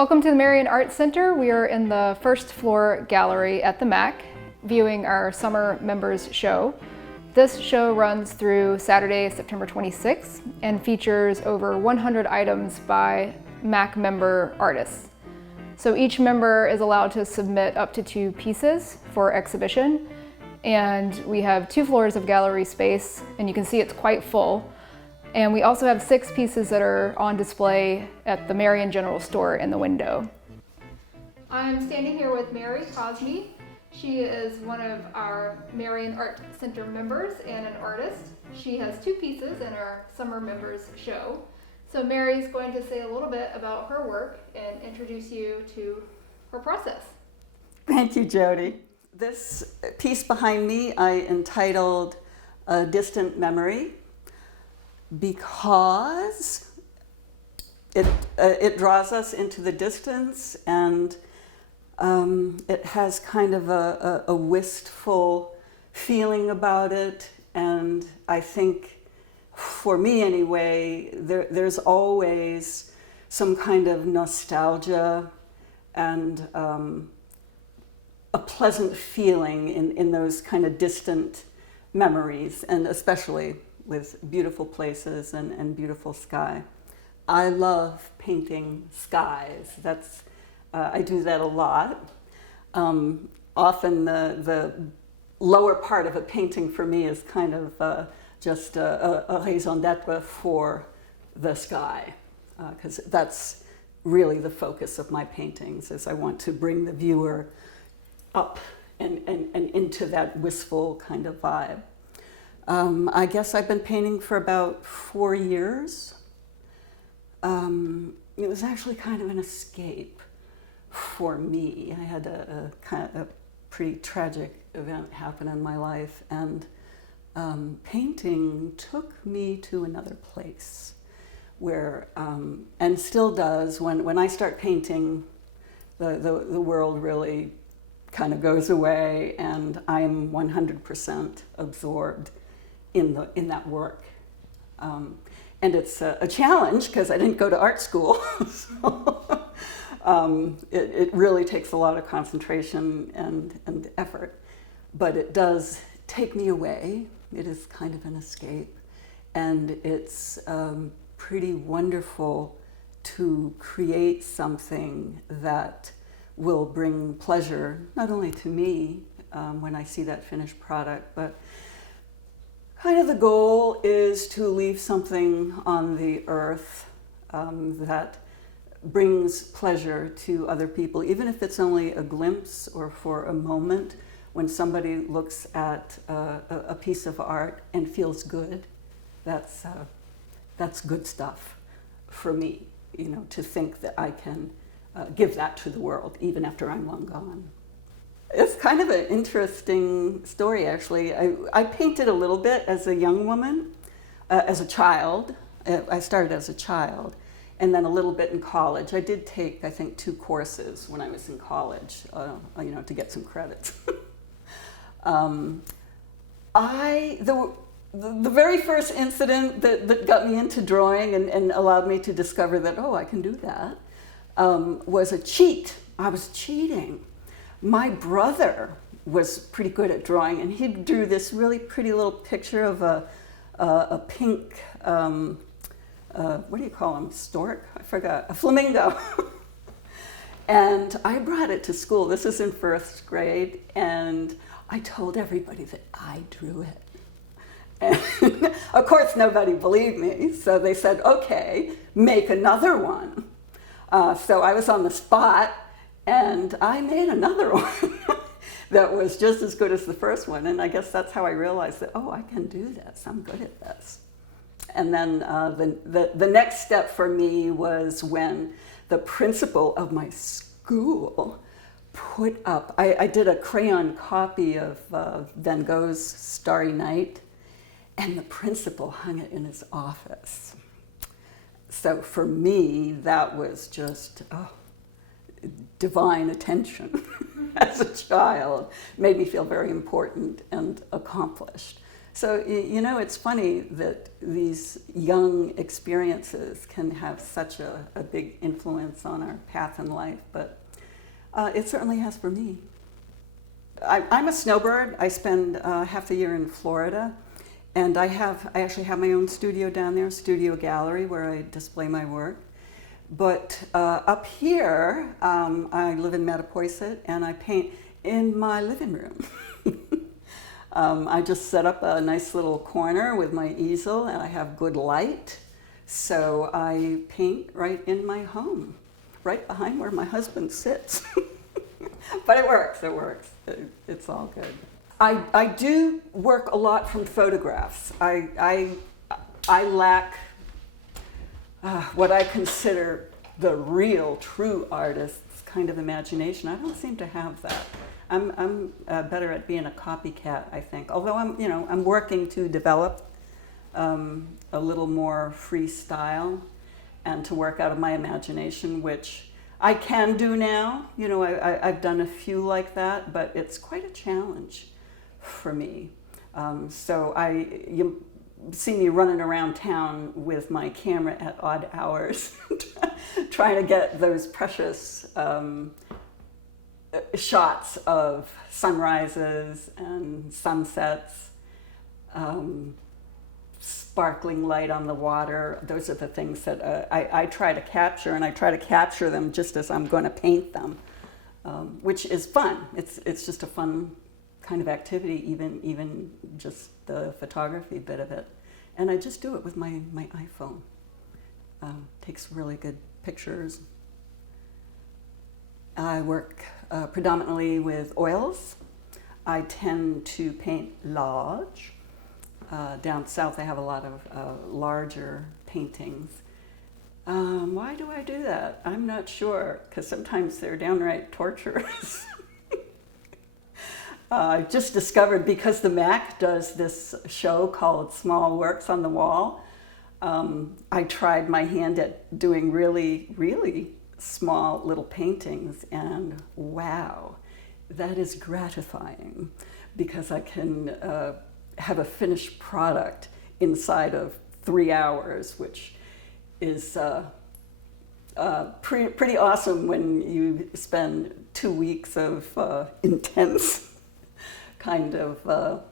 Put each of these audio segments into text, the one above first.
Welcome to the Marion Arts Center. We are in the first floor gallery at the MAC, viewing our summer members show. This show runs through Saturday, September 26th, and features over 100 items by MAC member artists. So each member is allowed to submit up to 2 pieces for exhibition, and we have 2 floors of gallery space, and you can see it's quite full. And we also have 6 pieces that are on display at the Marion General Store in the window. I'm standing here with Mary Cosme. She is one of our Marion Art Center members and an artist. She has 2 pieces in our summer members show. So Mary's going to say a little bit about her work and introduce you to her process. Thank you, Jody. This piece behind me I entitled A Distant Memory, because it draws us into the distance, and it has kind of a wistful feeling about it. And I think, for me anyway, there's always some kind of nostalgia and a pleasant feeling in those kind of distant memories, and especially with beautiful places and beautiful sky. I love painting skies. I do that a lot. Often the lower part of a painting for me is kind of just a raison d'être for the sky, because that's really the focus of my paintings, is I want to bring the viewer up and into that wistful kind of vibe. I guess I've been painting for about 4 years. It was actually kind of an escape for me. I had a pretty tragic event happen in my life, and painting took me to another place where, and still does, when I start painting, the world really kind of goes away, and I'm 100% absorbed in that work. And it's a challenge because I didn't go to art school. So, it really takes a lot of concentration and effort, but it does take me away. It is kind of an escape, and it's pretty wonderful to create something that will bring pleasure, not only to me when I see that finished product, but kind of the goal is to leave something on the earth that brings pleasure to other people, even if it's only a glimpse or for a moment. When somebody looks at a piece of art and feels good, that's good stuff for me, to think that I can give that to the world, even after I'm long gone. It's kind of an interesting story, actually. I painted a little bit as a young woman, as a child. I started as a child, and then a little bit in college. I did take, I think, 2 courses when I was in college, to get some credits. The very first incident that got me into drawing and allowed me to discover that, I can do that, was a cheat. I was cheating. My brother was pretty good at drawing, and he drew this really pretty little picture of a pink, what do you call them, stork? I forgot, a flamingo. And I brought it to school. This is in 1st grade, and I told everybody that I drew it. And of course, nobody believed me, so they said, okay, make another one. So I was on the spot, and I made another one that was just as good as the first one. And I guess that's how I realized that, I can do this. I'm good at this. And then the next step for me was when the principal of my school put up, I did a crayon copy of Van Gogh's Starry Night, and the principal hung it in his office. So for me, that was just, divine attention as a child. Made me feel very important and accomplished. So, you know, it's funny that these young experiences can have such a big influence on our path in life, but it certainly has for me. I'm a snowbird. I spend half the year in Florida, and I actually have my own studio down there, studio gallery, where I display my work. But up here, I live in Mattapoisett, and I paint in my living room. I just set up a nice little corner with my easel, and I have good light, so I paint right in my home, right behind where my husband sits. But it works, it's all good. I do work a lot from photographs. I lack what I consider the real, true artist's kind of imagination. I don't seem to have that. I'm better at being a copycat, I think. Although I'm working to develop a little more freestyle and to work out of my imagination, which I can do now. You know, I've done a few like that, but it's quite a challenge for me. So you see me running around town with my camera at odd hours, trying to get those precious shots of sunrises and sunsets, sparkling light on the water. Those are the things that I try to capture, and I try to capture them just as I'm going to paint them, which is fun. It's just a fun kind of activity, even just the photography bit of it. And I just do it with my iPhone. Takes really good pictures. I work predominantly with oils. I tend to paint large. Down south I have a lot of larger paintings. Why do I do that? I'm not sure, because sometimes they're downright torturous. I just discovered, because the MAC does this show called Small Works on the Wall, I tried my hand at doing really, really small little paintings, and wow, that is gratifying, because I can have a finished product inside of 3 hours, which is pretty awesome when you spend 2 weeks of intense kind of,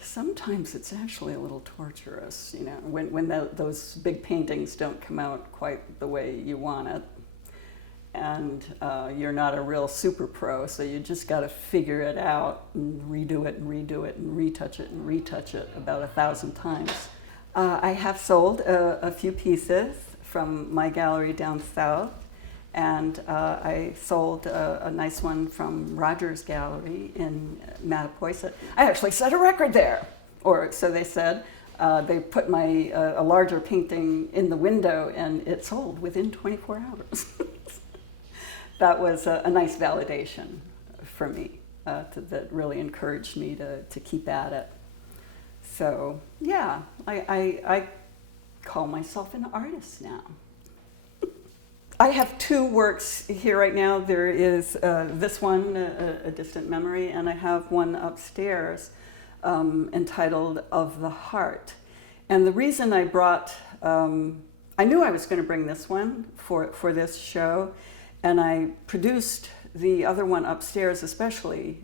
sometimes it's actually a little torturous, you know, when those big paintings don't come out quite the way you want it. And you're not a real super pro, so you just got to figure it out and redo it and redo it and retouch it and retouch it about 1,000 times. I have sold a few pieces from my gallery down south, and I sold a nice one from Roger's gallery in Mattapoisett. I actually set a record there, or so they said. They put a larger painting in the window, and it sold within 24 hours. That was a nice validation for me, that really encouraged me to keep at it. So yeah, I call myself an artist now. I have 2 works here right now. There is this one, A Distant Memory, and I have one upstairs entitled Of the Heart. And the reason I brought, I knew I was going to bring this one for this show, and I produced the other one upstairs especially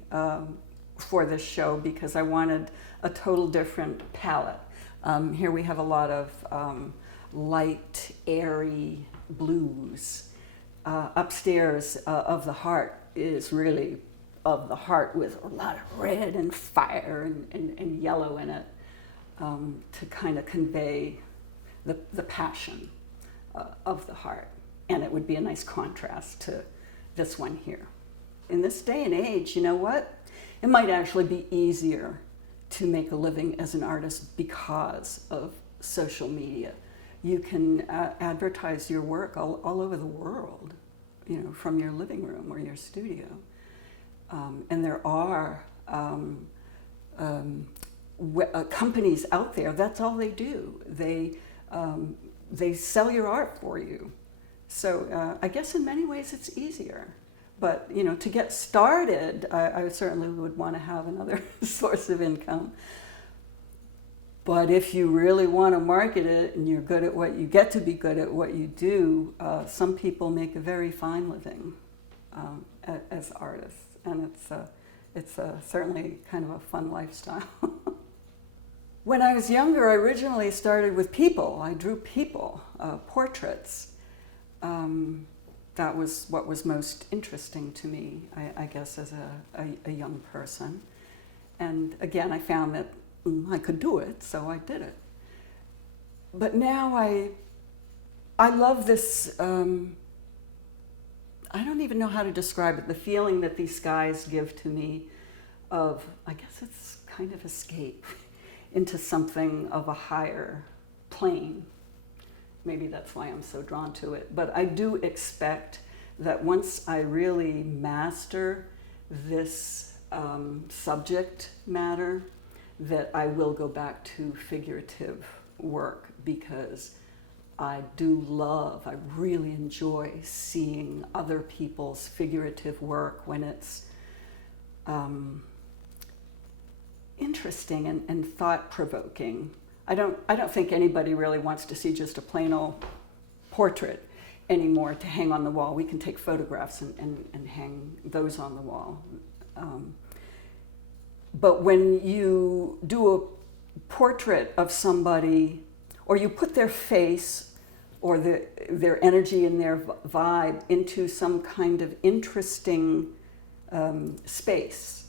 for this show because I wanted a total different palette. Here we have a lot of light, airy blues. Upstairs, Of the Heart is really of the heart with a lot of red and fire and yellow in it, to kind of convey the passion of the heart. And it would be a nice contrast to this one here. In this day and age, you know what? It might actually be easier to make a living as an artist because of social media. You can advertise your work all over the world, you know, from your living room or your studio. And there are companies out there, that's all they do. They sell your art for you. So I guess in many ways it's easier. But, you know, to get started, I certainly would want to have another source of income. But if you really want to market it and you're good at what you get to be good at what you do, some people make a very fine living as artists, and it's certainly kind of a fun lifestyle. When I was younger, I originally started with people. I drew people, portraits. That was what was most interesting to me, I guess, as a young person. And again, I found that I could do it, so I did it. But now I love this, I don't even know how to describe it, the feeling that these skies give to me of, I guess it's kind of escape into something of a higher plane. Maybe that's why I'm so drawn to it. But I do expect that once I really master this subject matter, that I will go back to figurative work, because I do love, I really enjoy seeing other people's figurative work when it's interesting and thought-provoking. I don't think anybody really wants to see just a plain old portrait anymore to hang on the wall. We can take photographs and hang those on the wall. But when you do a portrait of somebody, or you put their face or their energy and their vibe into some kind of interesting space,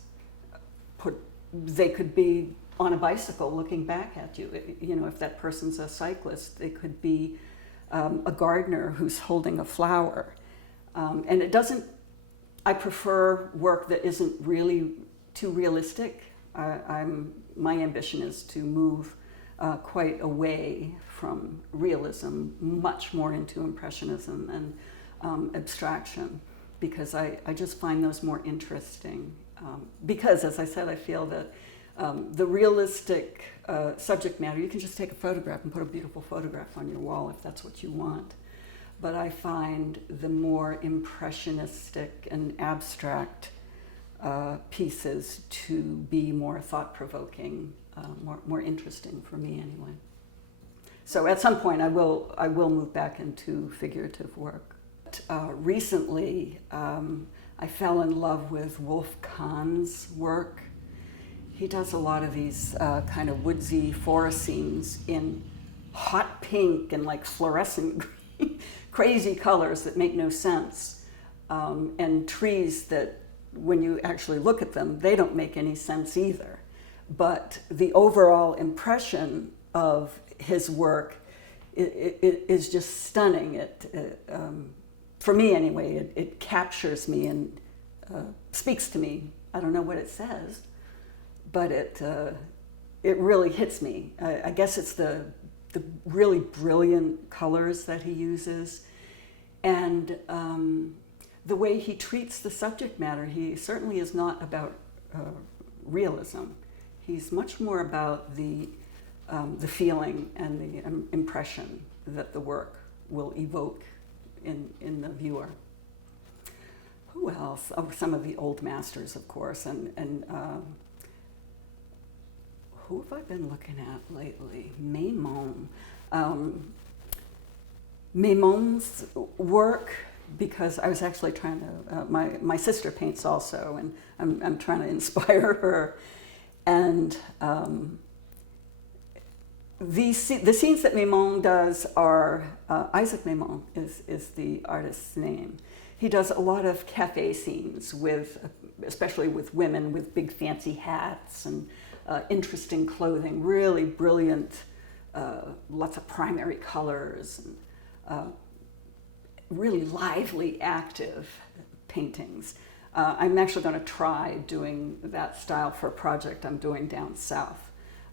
they could be on a bicycle looking back at you. You know, if that person's a cyclist, they could be a gardener who's holding a flower. And it doesn't, I prefer work that isn't really too realistic. My ambition is to move quite away from realism, much more into impressionism and abstraction, because I just find those more interesting. Because, as I said, I feel that the realistic subject matter, you can just take a photograph and put a beautiful photograph on your wall if that's what you want. But I find the more impressionistic and abstract pieces to be more thought-provoking, more interesting for me anyway. So at some point I will move back into figurative work. Recently I fell in love with Wolf Kahn's work. He does a lot of these kind of woodsy forest scenes in hot pink and like fluorescent green, crazy colors that make no sense, and trees that when you actually look at them, they don't make any sense either. But the overall impression of his work it is just stunning. For me anyway, it captures me and speaks to me. I don't know what it says, but it really hits me. I guess it's the really brilliant colors that he uses, and the way he treats the subject matter. He certainly is not about realism. He's much more about the feeling and the impression that the work will evoke in the viewer. Who else? Oh, some of the old masters, of course, and who have I been looking at lately? Maimon. Maimon's work, because I was actually trying to, my sister paints also, and I'm trying to inspire her. And the scenes that Maimon does are, Isaac Maimon is the artist's name. He does a lot of cafe scenes especially with women with big fancy hats and interesting clothing, really brilliant, lots of primary colors, and really lively, active paintings. I'm actually going to try doing that style for a project I'm doing down south.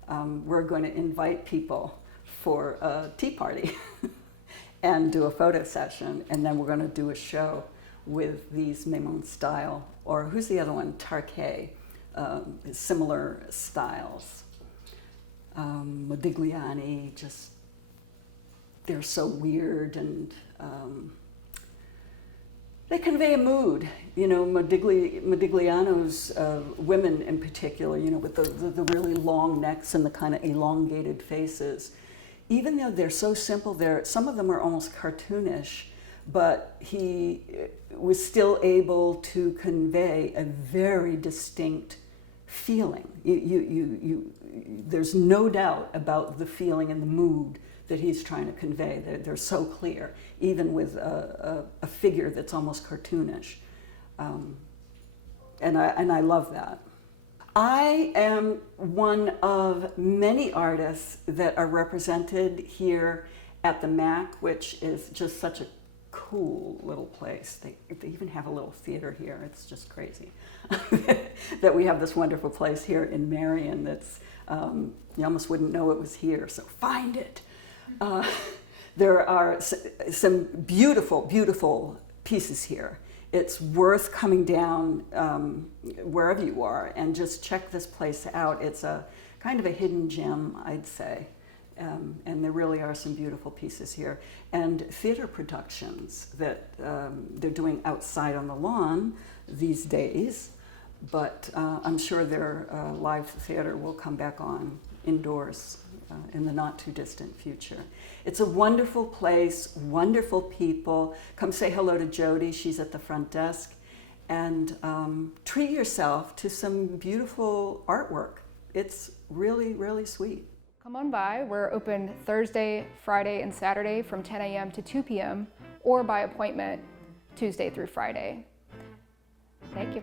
We're going to invite people for a tea party and do a photo session, and then we're going to do a show with these Maimon style, or who's the other one? Tarquet, similar styles. Modigliani, just, they're so weird and They convey a mood. Modigliano's women in particular, with the really long necks and the kind of elongated faces. Even though they're so simple, some of them are almost cartoonish, but he was still able to convey a very distinct feeling. There's no doubt about the feeling and the mood that he's trying to convey. They're so clear, even with a figure that's almost cartoonish. And I love that. I am one of many artists that are represented here at the MAC, which is just such a cool little place. They even have a little theater here. It's just crazy that we have this wonderful place here in Marion that's, you almost wouldn't know it was here, so find it. There are some beautiful, beautiful pieces here. It's worth coming down wherever you are and just check this place out. It's a kind of a hidden gem, I'd say. And there really are some beautiful pieces here. And theater productions that they're doing outside on the lawn these days, but I'm sure their live theater will come back on indoors in the not too distant future. It's a wonderful place, wonderful people. Come say hello to Jody, she's at the front desk. And treat yourself to some beautiful artwork. It's really, really sweet. Come on by. We're open Thursday, Friday, and Saturday from 10 a.m. to 2 p.m. or by appointment Tuesday through Friday. Thank you.